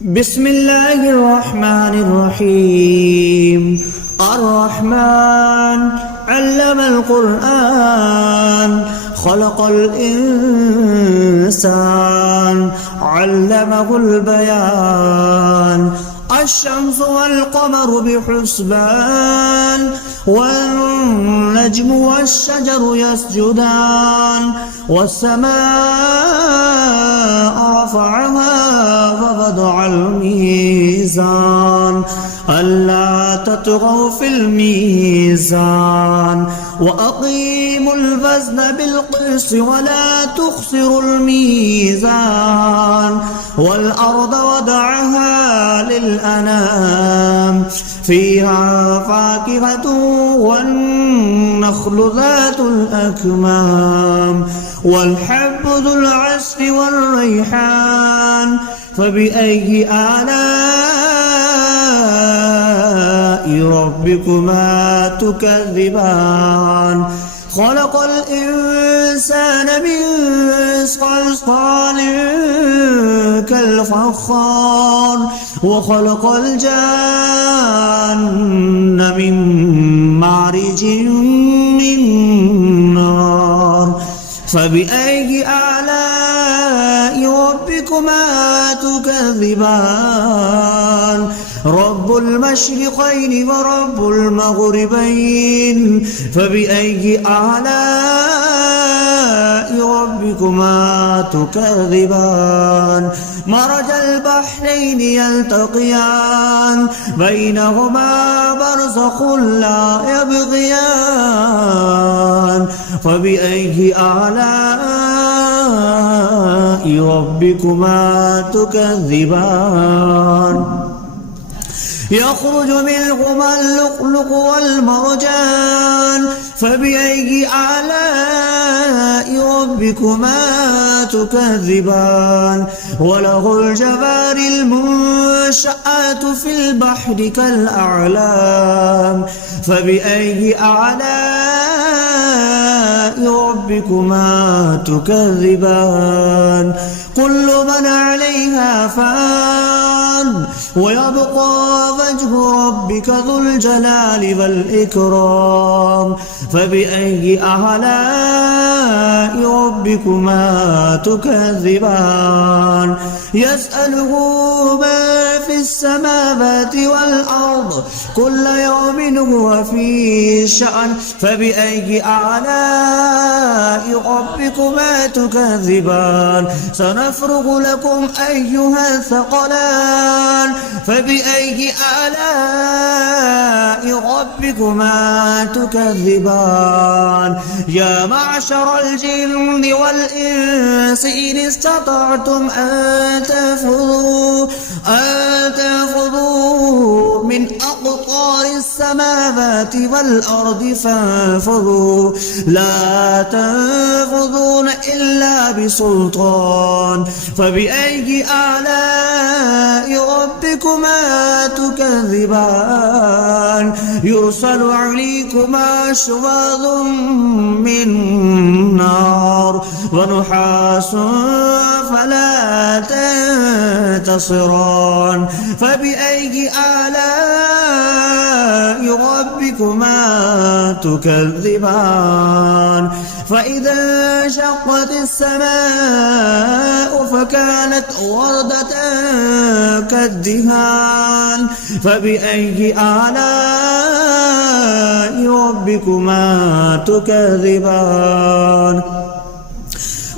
بسم الله الرحمن الرحيم. الرحمن علم القرآن خلق الإنسان علمه البيان. الشمس والقمر بحسبان والنجم والشجر يسجدان والسماء رفعها ووضع الميزان ألا تطغوا في الميزان وأقيموا الوزن بالقسط ولا تخسروا الميزان والأرض وضعها للأنام فيها فاكهة والنخل ذات الأكمام والحب ذو العصف والريحان فبأي آلاء ربكما تكذبان. خلق الإنسان من صلصال كالفخار وخلق الجان من مارج من نار فبأي آلاء ربكما تكذبان. رب المشرقين ورب المغربين فبأي آلاء ربكما تكذبان. مرج البحرين يلتقيان بينهما برزخ لا يبغيان فبأي آلاء ربكما تكذبان. يخرج منهما اللؤلؤ والمرجان فبأي آلاء ربكما تكذبان. وله الجوار المنشآت في البحر كالأعلام فبأي آلاء ربكما تكذبان. كل من عليها فان ويبقى وجه ربك ذو الجلال والإكرام فبأي آلاء ربكما تكذبان. يسأله ما في السماوات والأرض كل يوم هو في شأن فبأي آلاء ربكما تكذبان. سنفرغ لكم أيها الثقلان فبأي آلاء ربكما تكذبان. يا معشر الجن والإنس إن استطعتم أن تنفذوا من أقطار السماوات والأرض فانفذوا لا تنفذون إلا بسلطان فبأي آلاء ربكما تكذبان. يرسل عليكما شواظ من نار ونحاس فلا تنتصران فبأي آلاء ربكما تكذبان. فإذا انشقت السماء فكانت وردة كالدهان فبأي آلاء ربكما تكذبان.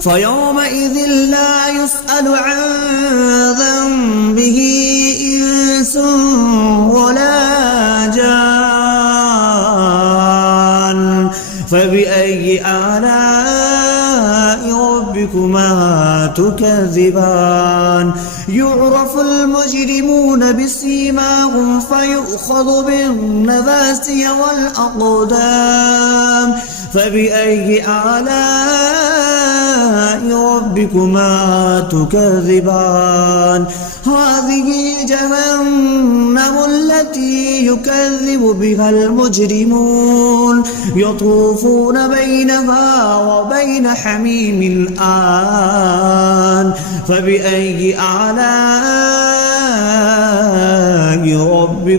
فيومئذ لا يسأل عن ذنبه إنس ولا جان فبأي آلاء ربكما تكذبان. يعرف المجرمون بسيماهم فيؤخذ بالنواسي والأقدام فبأي آلاء ربكما تكذبان. هذه جهنم التي يكذب بها المجرمون يطوفون بينها وبين حميم آن فبأي آلاء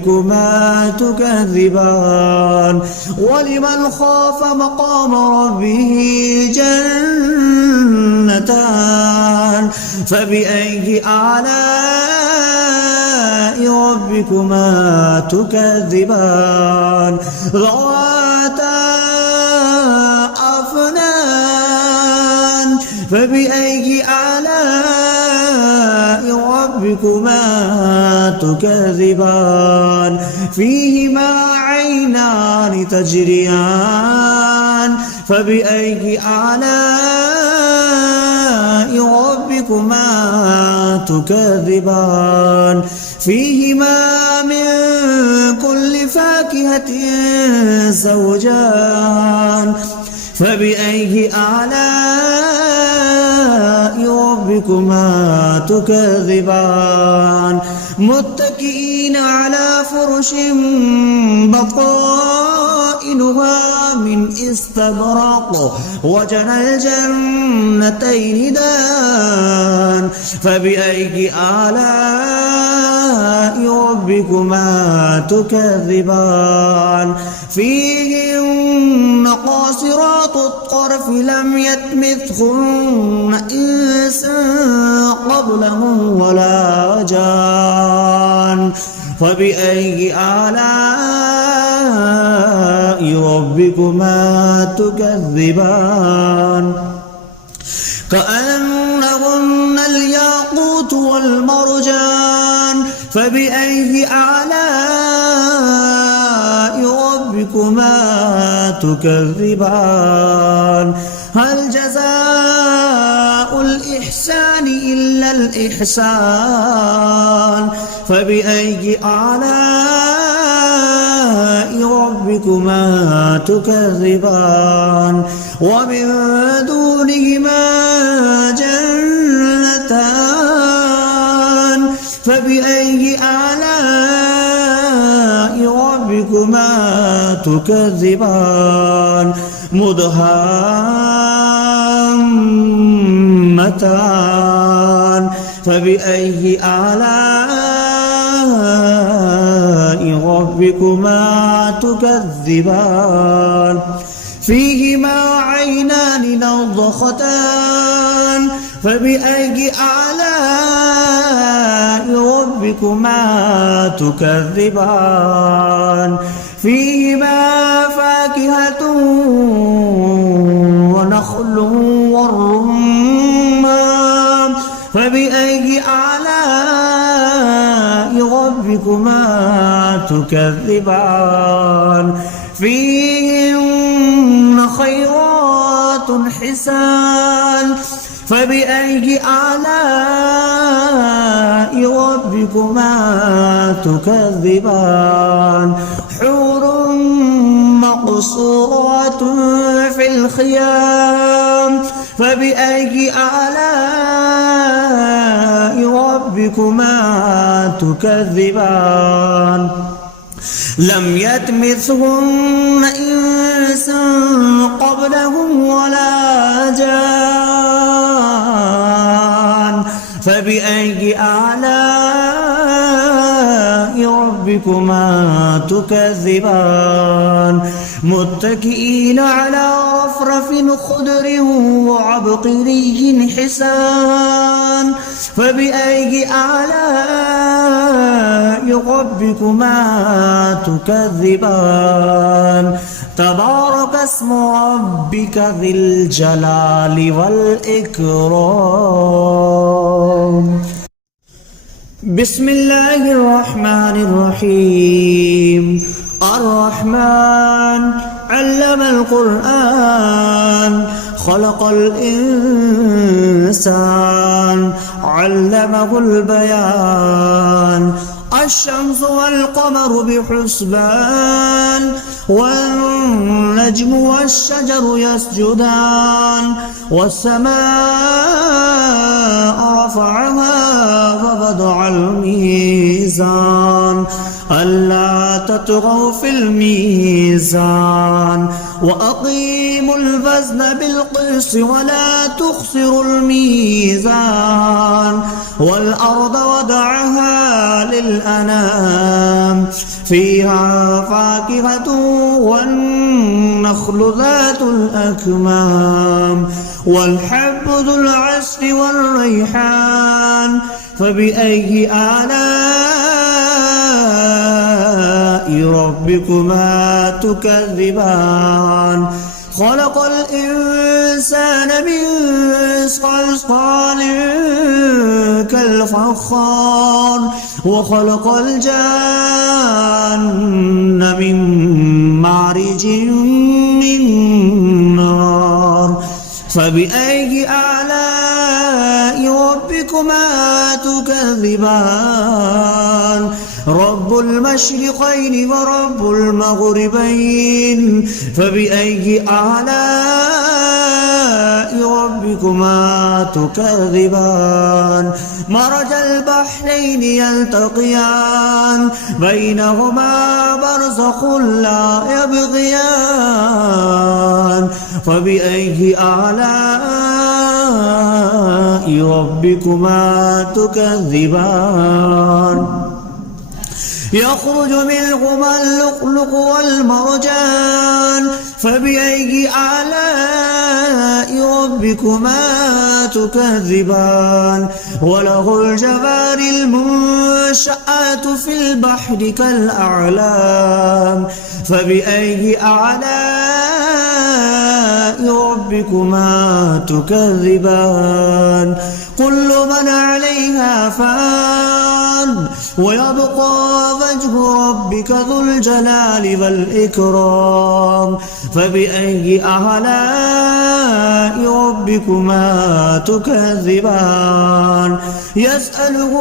ربكما تكذبان ولمن خاف مقام ربه جنتان فبأي آلاء ربكما تكذبان ذواتا أفنان فبأي آلاء ربكما تكذبان فيهما عينان تجريان فبأي آلاء ربكما تكذبان فيهما من كل فاكهة زوجان فبأي آلاء ربكما تكذبان متكئين على فرش بطائنها من استبرق وجنى الجنتين دان فبأي آلاء ربكما تكذبان فيهن قاصرات الطرف لم يطمثهن إنس قبلهم ولا جان فبأي آلاء ربكما تكذبان كأنهن الياقوت والمرجان فبأي آلاء ربكما تكذبان هل جزاء الإحسان إلا الإحسان فبأي آلاء ربكما تكذبان ومن دونهما جنتان فبأي آلاء ربكما تكذبان مدهامتان فبأي آلاء ربكما تكذبان فيهما عينان نضختان فبأي آلاء ربكما تكذبان فيهما فاكهة ونخل والرمان فبأي آلاء ربكما تكذبان فيهن خيرات حسان فبأي آلاء ربكما تكذبان حور مقصورات في الخيام فبأي آلاء ربكما تكذبان لم يطمثهن إنس قبلهم ولا جان فبأي آلاء ربكما تكذبان متكئين على رفرف خضر وعبقري حسان فبأي آلاء ربكما تكذبان تبارك اسم ربك ذي الجلال والإكرام بسم الله الرحمن الرحيم الرحمن علم القرآن خلق الإنسان علمه البيان الشمس والقمر بحسبان والنجم والشجر يسجدان والسماء رفعها فوضع الميزان ألا تطغوا في الميزان وأقيموا الوزن بالقسط ولا تخسروا الميزان والأرض وضعها للأنام فيها فاكهة والنخل ذات الأكمام والحب ذو العصف والريحان فبأي آلاء ربكما تكذبان خلق الإنسان من صلصال كالفخار وخلق الجان من مارج من نار فبأي آلاء ربكما تكذبان رب المشرقين ورب المغربين فبأي آلاء ربكما تكذبان مرج البحرين يلتقيان بينهما برزخ لا يبغيان فبأي آلاء ربكما تكذبان يخرج منهما اللؤلؤ والمرجان فبأي آلاء ربكما تكذبان وله الجوار المنشآت في البحر كالأعلام فبأي آلاء ربكما تكذبان كل من عليها فان ويبقى وجه ربك ذو الجلال والإكرام فبأي آلاء ربكما تكذبان يسأله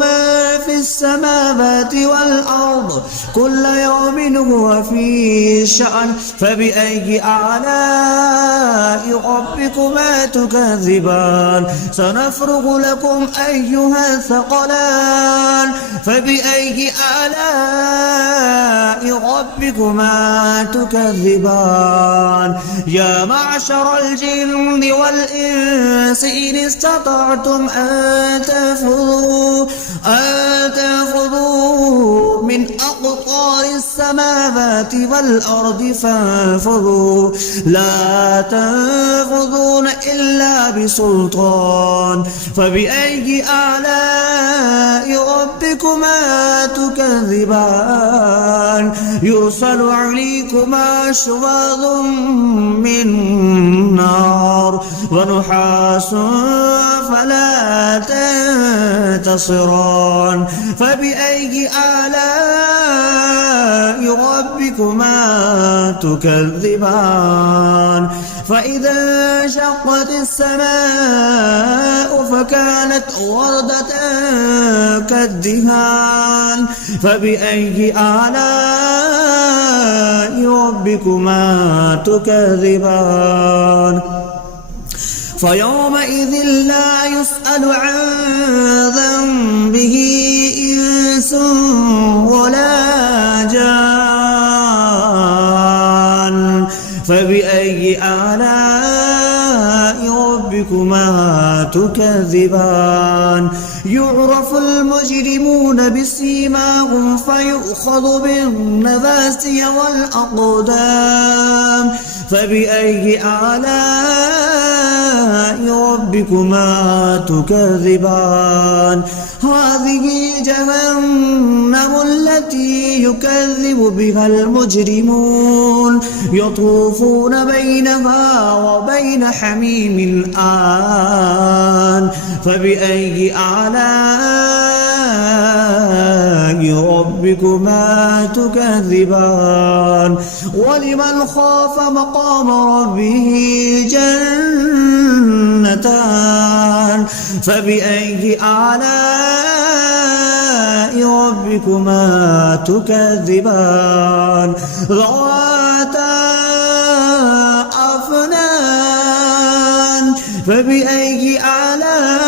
ما في السماوات والأرض كل يوم هو في شأن فبأي آلاء ربكما تكذبان سنفرغ لكم أيها الثقلان فبأي آلاء ربكما تكذبان يا معشر الجن والإنس إن استطعتم أن تنفذوا من أقطار السماوات والأرض فانفذوا لا تنفذون إلا بسلطان فبأي آلاء ربكما تكذبان يرسل عليكما شواظ من نار ونحاس فلا تنتصران فبأي آلاء ربكما تكذبان فإذا انشقت السماء فكانت وردة كالدهان فبأي آلاء ربكما تكذبان فيومئذ لا يسأل عن ذنبه إنس ولا جان فبأي آلاء ربكما تكذبان يعرف المجرمون بسيماهم فيؤخذ بالنواسي والأقدام فبأي آلاء ربكما تكذبان هذه جهنم التي يكذب بها المجرمون يطوفون بينها وبين حميم آن فبأي آلاء ربكما تكذبان ولمن خاف مقام ربه جنتان فبأي آلاء ربكما تكذبان ذواتا أفنان فبأي آلاء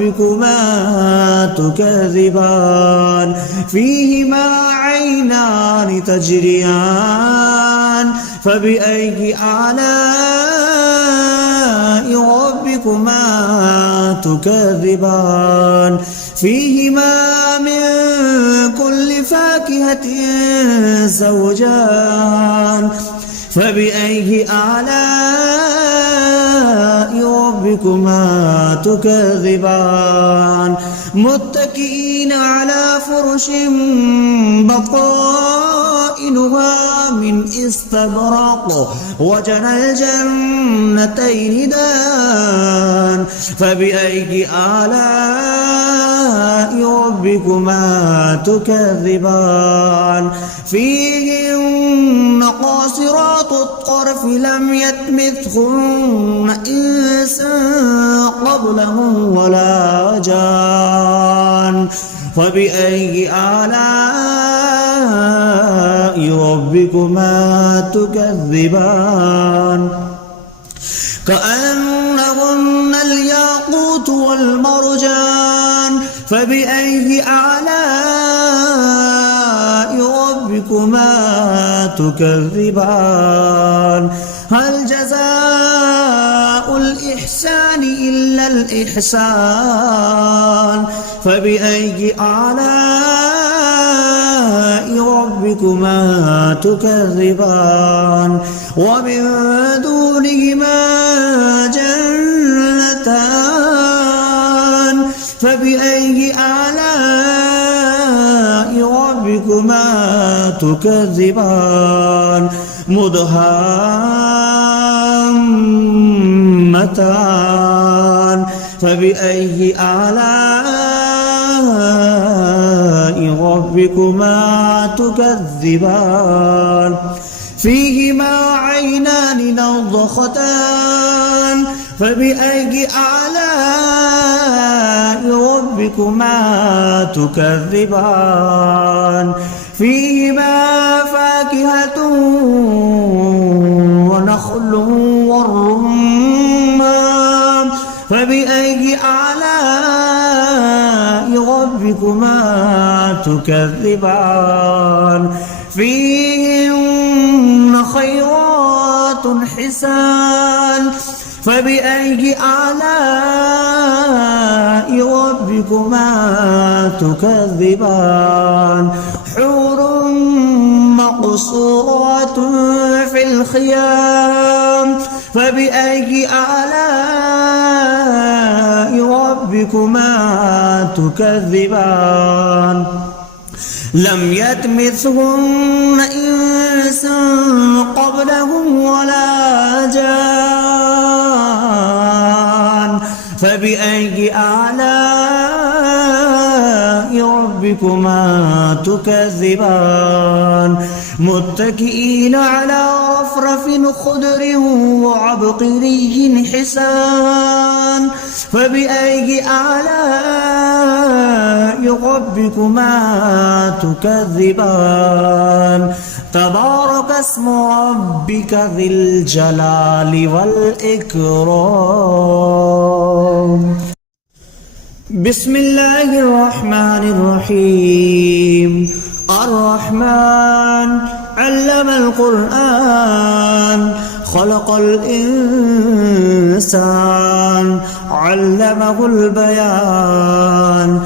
ربكما تكذبان فيهما عينان تجريان فبأي آلاء ربكما تكذبان فيهما من كل فاكهة زوجان فبأي آلاء ربكما تكذبان متكئين على فرش بطائنها من استبرق وجنى الجنتين دان فبأي آلاء ربكما تكذبان فيهن قاصرات الطرف لم يطمثهن إنس قبلهم ولا جان فبأي آلاء ربكما تكذبان كأنهن الياقوت والمرجان فبأي آلاء ربكما تكذبان هل جزاء الإحسان إلا الإحسان فبأي آلاء ربكما تكذبان ومن دونهما جنتان فبأي آلاء ربكما تكذبان مدهامتان فبأي آلاء ربكما تكذبان فيهما عينان نضختان فبأي آلاء ربكما تكذبان فيهما فاكهة ونخل والرمان فبأي آلاء ربكما تكذبان فيهن خيرات حسان فبأي آلاء ربكما تكذبان حور مقصورات في الخيام فبأي آلاء ربكما تكذبان لم يطمثهن إنس قبلهم ولا جان فبأي آلاء ربكما تكذبان متكئين على رفرف خضر وعبقري حسان فبأي آلاء ربكما تكذبان تبارك اسم ربك ذي الجلال والإكرام بسم الله الرحمن الرحيم الرحمن علم القرآن خلق الإنسان علمه البيان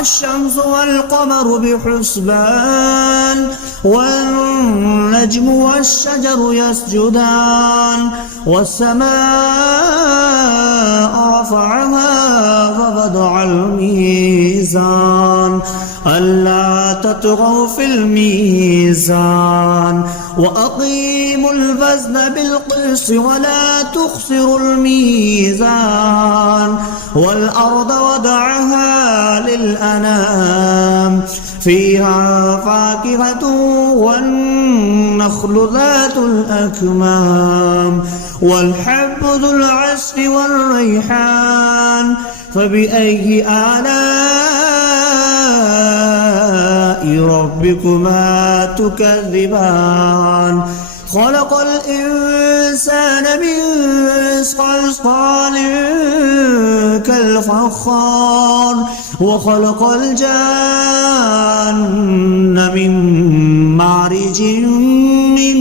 الشمس والقمر بحسبان والنجم والشجر يسجدان والسماء رفعها ووضع الميزان ألا تطغوا في الميزان وأقيموا الوزن بالقسط ولا تخسروا الميزان والأرض وضعها للأنام فيها فاكهة والنخل ذات الأكمام والحب ذو العصف والريحان فبأي آلاء ربكما تكذبان خلق الإنسان من صلصال كالفخار وخلق الجان من مارج من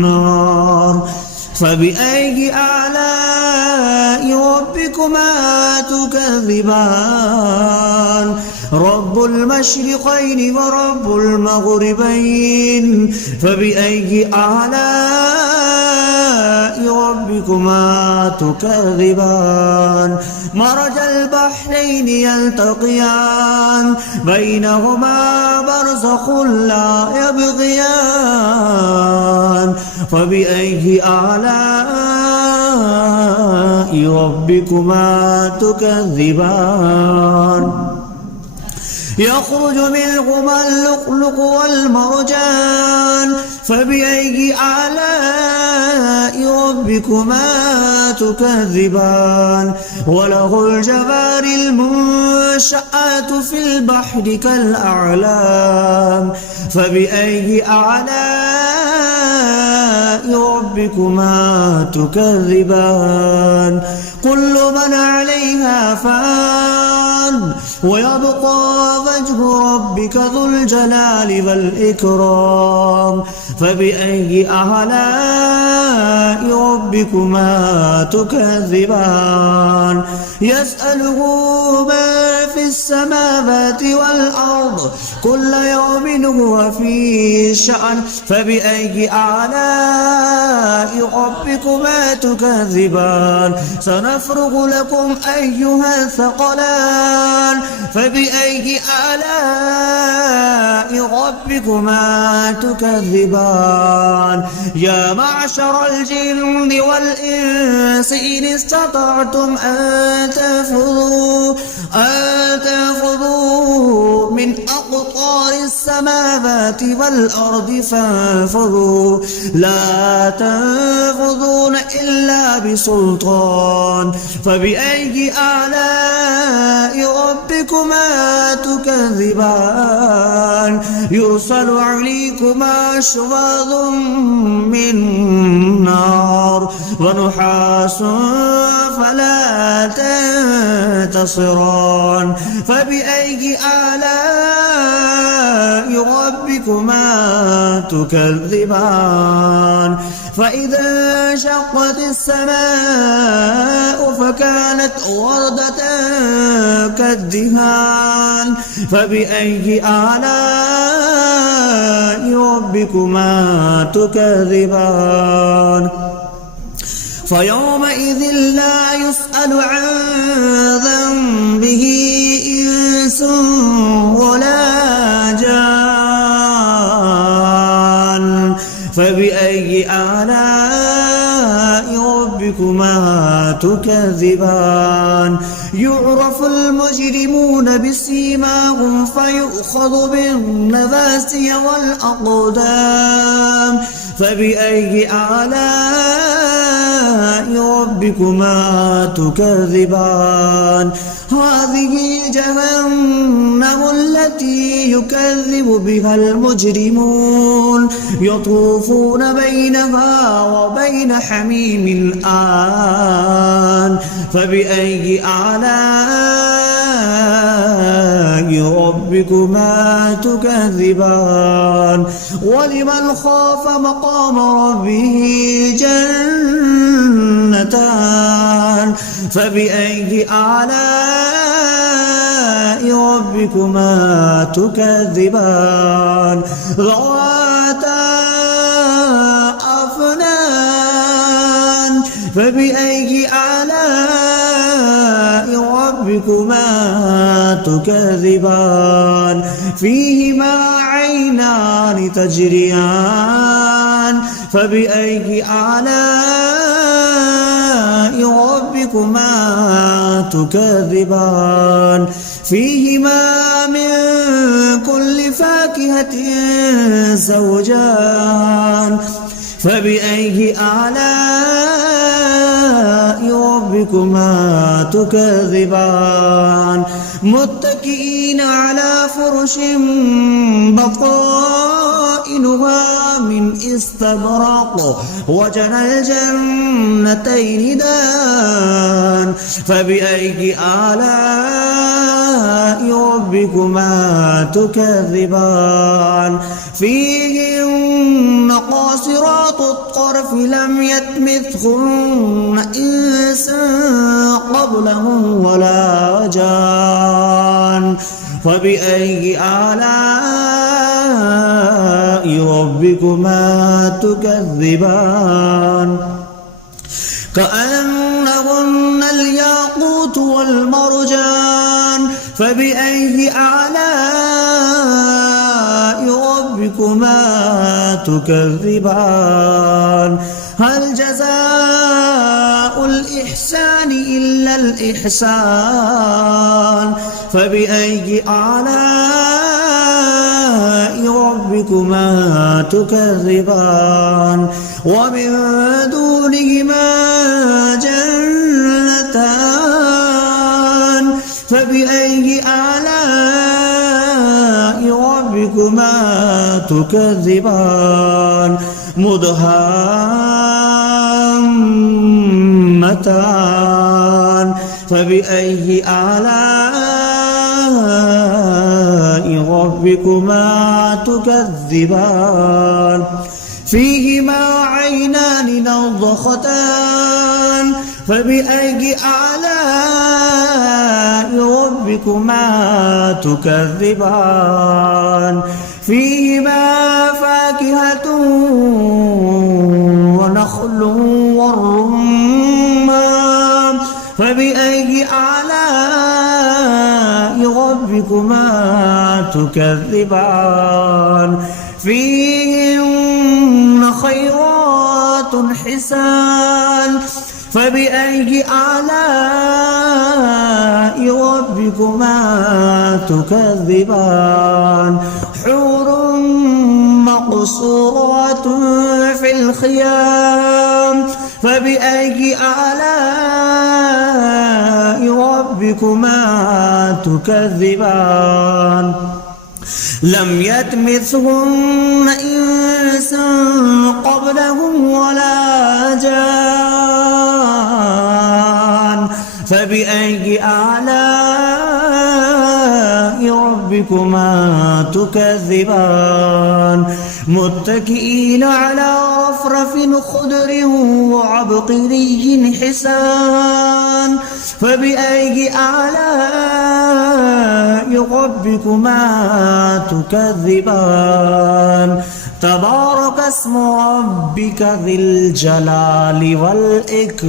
نار فبأي آلاء ربكما تكذبان رب المشرقين ورب المغربين فبأي آلاء ربكما تكذبان مرج البحرين يلتقيان بينهما برزخ لا يبغيان فبأي آلاء ربكما تكذبان يخرج منهما اللؤلؤ والمرجان فبأي آلاء ربكما تكذبان وله الجوار المنشآت في البحر كالأعلام فبأي آلاء ربكما تكذبان كل من عليها فان ويبقى وجه ربك ذو الجلال والإكرام فبأي آلاء ربكما تكذبان يسأله ما في السماوات والأرض كل يوم هو في شأن فبأي آلاء ربكما تكذبان سنفرغ لكم أيها الثقلان فبأي آلاء ربكما تكذبان يا معشر الجن والإنس إن استطعتم أن تنفذوا من أقطار السماوات والأرض فانفذوا لا تنفذون إلا بسلطان فبأي آلاء ربكما تكذبان يرسل عليكما شواظ من نار ونحاس فلا تنتصران فبأي آلاء ربكما تكذبان فإذا انشقت السماء فكانت وردة كالدهان فبأي آلاء ربكما تكذبان فيومئذ لا يسأل عن ذنبه إنس ولا جان فبأي آلاء ربكما تكذبان يعرف المجرمون بسيماهم فيؤخذ بالنواسي والأقدام فبأي آلاء ربكما تكذبان هذه جهنم التي يكذب بها المجرمون يطوفون بينها وبين حميم آن فبأي آلاء ربكما تكذبان ولمن خاف مقام ربه جنتان فبأي آلاء ربكما تكذبان ذواتا أفنان فبأي آلاء ربكما تكذبان فيهما عينان تجريان فبأي آلاء ربكما تكذبان فيهما من كل فاكهة زوجان فبأي آلاء ربكما ربكما تكذبان متكئين على فرش بطائنها من استبرق وجنى الجنتين دان فبأي آلاء ربكما تكذبان فيهن قاصرات الطرف لم يطمثهن إنس قبلهم ولا جان فبأي آلاء ربكما تكذبان كأنهن الياقوت والمرجان فبأي آلاء ربكما تكذبان هل جزاء الإحسان إلا الإحسان فبأي آلاء ربكما تكذبان ومن دونهما جنتان فبأي آلاء ربكما تكذبان مدهامتان فبأي آلاء ربكما تكذبان فيهما عينان نضختان فبأي آلاء ربكما تكذبان فيهما فاكهة ونخل والرمان فبأي آلاء ربكما تكذبان فيهن خيرات حسان فبأي آلاء ربكما تكذبان حور مقصورات في الخيام فبأي آلاء ربكما تكذبان لم يطمثهن إنس قبلهم ولا جان فبأي آلاء ربكما تكذبان متكئين على رفرف خضر وعبقري حسان فبأي آلاء ربكما تكذبان تبارك اسم ربك ذي الجلال والإكرام.